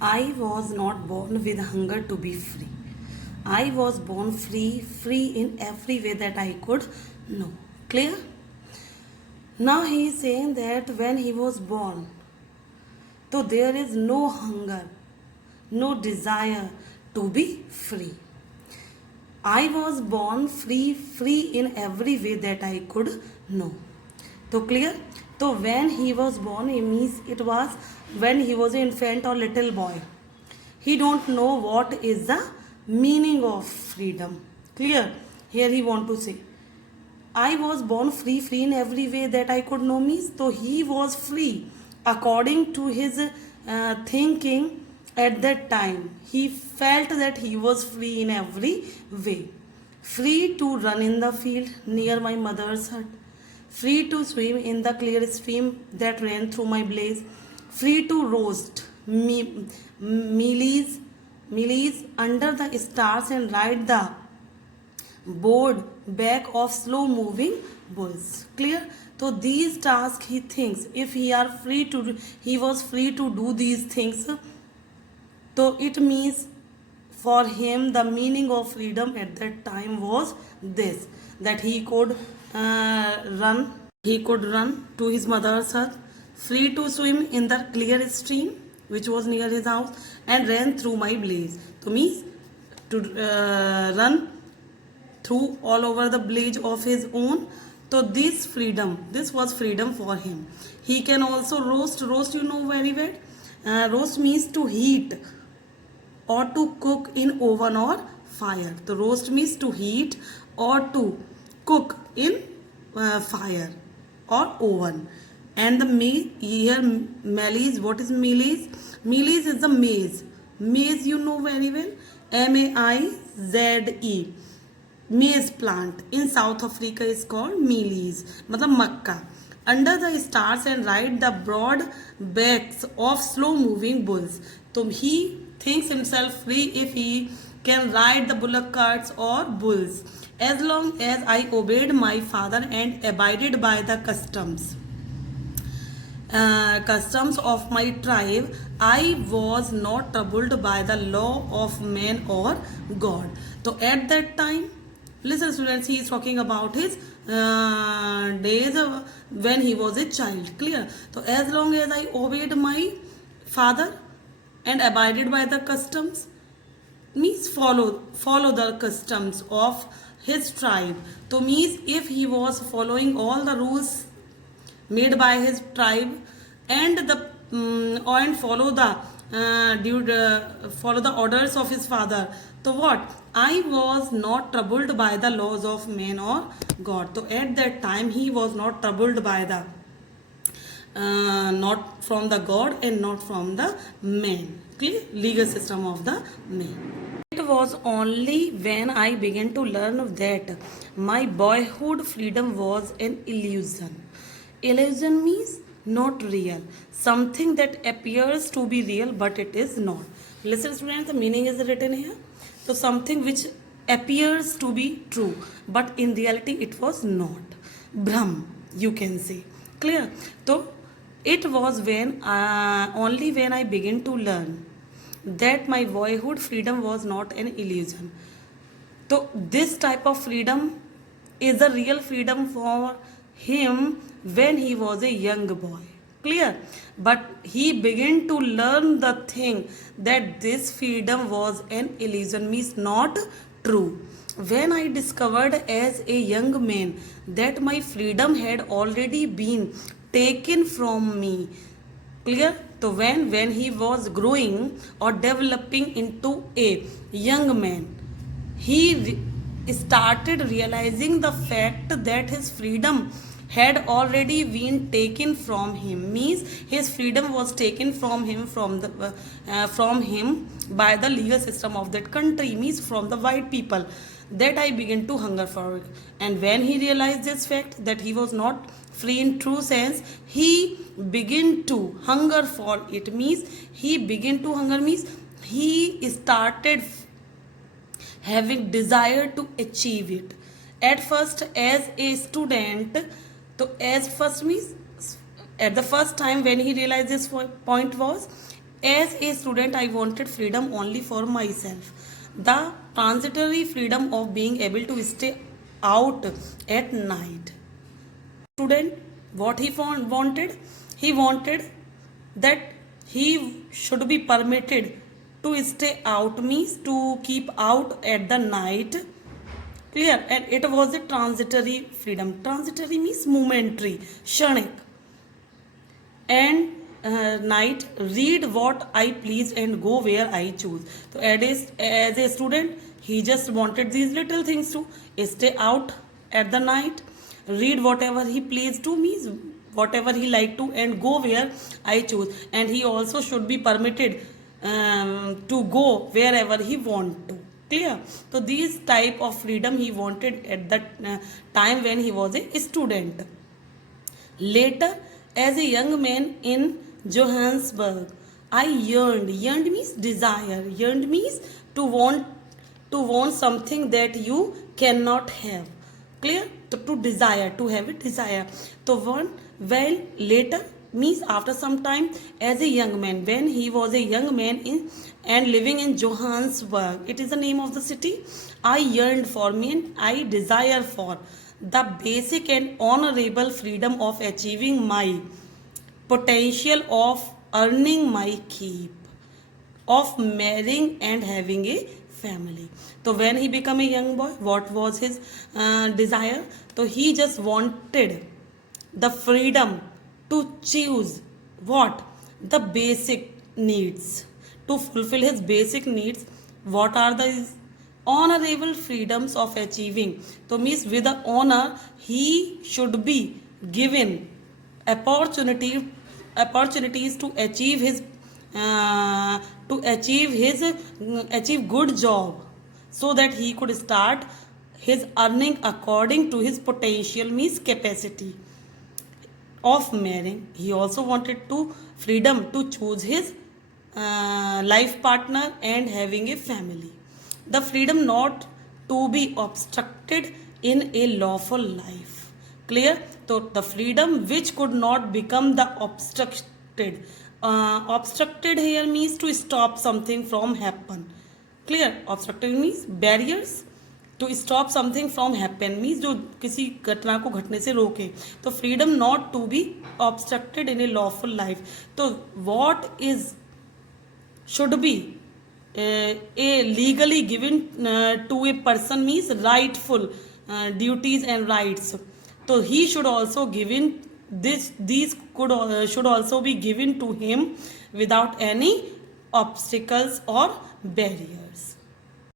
I was not born with hunger to be free. I was born free in every way that I could know. Clear? Now he is saying that when he was born, so there is no hunger, no desire to be free. I was born free in every way that I could know. So clear? So when he was born, it means it was when he was an infant or little boy. He don't know what is the meaning of freedom. Clear? Here he want to say, I was born free in every way that I could know means. So he was free according to his thinking at that time. He felt that he was free in every way. Free to run in the field near my mother's hut. Free to swim in the clear stream that ran through my blaze. Free to roast mealies under the stars and ride the bored back of slow moving bulls. Clear? So these tasks he thinks if he was free to do these things, so it means for him the meaning of freedom at that time was this, that he could run to his mother's hut, free to swim in the clear stream which was near his house, and ran through my blaze. So means to run through all over the blaze of his own. So this was freedom for him. He can also roast you know very well. Roast means to heat or to cook in oven or fire. So roast means to heat or to cook in fire or oven. And the maize, what is maize? Maize is the maize. Maize you know very well. Maize. Maize plant in South Africa is called mealies, matlab makka. Under the stars and ride the broad backs of slow moving bulls. So he thinks himself free if he can ride the bullock carts or bulls, as long as I obeyed my father and abided by the customs of my tribe. I was not troubled by the law of man or God. So at that time, listen students, he is talking about his days when he was a child. Clear? So as long as I obeyed my father and abided by the customs, means follow the customs of his tribe. So means if he was following all the rules made by his tribe and follow the orders of his father, so what, I was not troubled by the laws of man or God. So at that time he was not troubled by the not from the God and not from the man. Clear? Legal system of the man. It was only when I began to learn that my boyhood freedom was an illusion. Illusion means not real. Something that appears to be real but it is not. Listen students, the meaning is written here. So something which appears to be true but in reality it was not. Brahm, you can say. Clear? So it was only when I began to learn that my boyhood freedom was not an illusion. So this type of freedom is a real freedom for him when he was a young boy. Clear? But he began to learn the thing that this freedom was an illusion, means not true. When I discovered as a young man that my freedom had already been taken from me. Clear? So when he was growing or developing into a young man, he started realizing the fact that his freedom had already been taken from him, means his freedom was taken from him by the legal system of that country, means from the white people. That I began to hunger for it. And when he realized this fact that he was not free in true sense, he began to hunger for it, means he started having desire to achieve it. At first as a student, so as first means at the first time when he realized this point was As a student, I wanted freedom only for myself. The transitory freedom of being able to stay out at night. Student, what he wanted? He wanted that he should be permitted to stay out, means to keep out at the night. Clear? And it was a transitory freedom. Transitory means momentary, kshanik. And night, read what I please and go where I choose. So as a student, he just wanted these little things to stay out at the night, read whatever he pleased to, means whatever he liked to, and go where I choose. And he also should be permitted to go wherever he want to. Clear? So these type of freedom he wanted at that time when he was a student. Later, as a young man in Johannesburg, I yearned. Yearned means desire. Yearned means to want something that you cannot have. Clear? To desire, to have a desire. So well, later means after some time, as a young man, when he was a young man and living in Johannesburg, it is the name of the city. I yearned for, mean I desire for the basic and honorable freedom of achieving my potential, of earning my keep, of marrying and having a family. So when he became a young boy, what was his desire? So he just wanted the freedom to choose what? The basic needs. To fulfill his basic needs, what are the honorable freedoms of achieving? So means with the honor, he should be given opportunities to achieve his achieve good job, so that he could start his earning according to his potential, means capacity of marrying. He also wanted to freedom to choose his life partner and having a family. The freedom not to be obstructed in a lawful life. Clear? So the freedom which could not become the obstructed. Obstructed here means to stop something from happen. Clear? Obstructed means barriers. To stop something from happen means जो किसी घटना को घटने से रोके. तो freedom not to be obstructed in a lawful life. तो what is should be a legally given to a person means rightful duties and rights. So he should also given these should also be given to him without any obstacles or barriers.